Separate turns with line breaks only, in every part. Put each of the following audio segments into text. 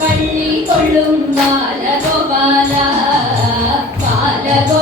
പള്ളി കൊള്ളും ബാലഗോപാല ബാലഗോ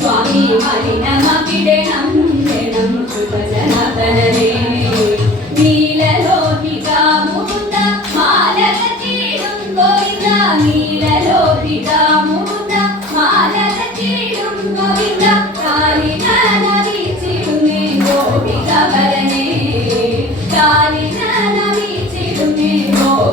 സ്വാമി മലിനമാക്കിടണം. വേണം. കൃപജനാഥനേ നീലലോഹിക മുകുന്ദ മാലക തീടും ഗോവിന്ദ നീലലോഹിക മുകുന്ദ മാലക തീടും ഗോവിന്ദ കാലിന നവീച്ചിടുന്നേ ഗോപിക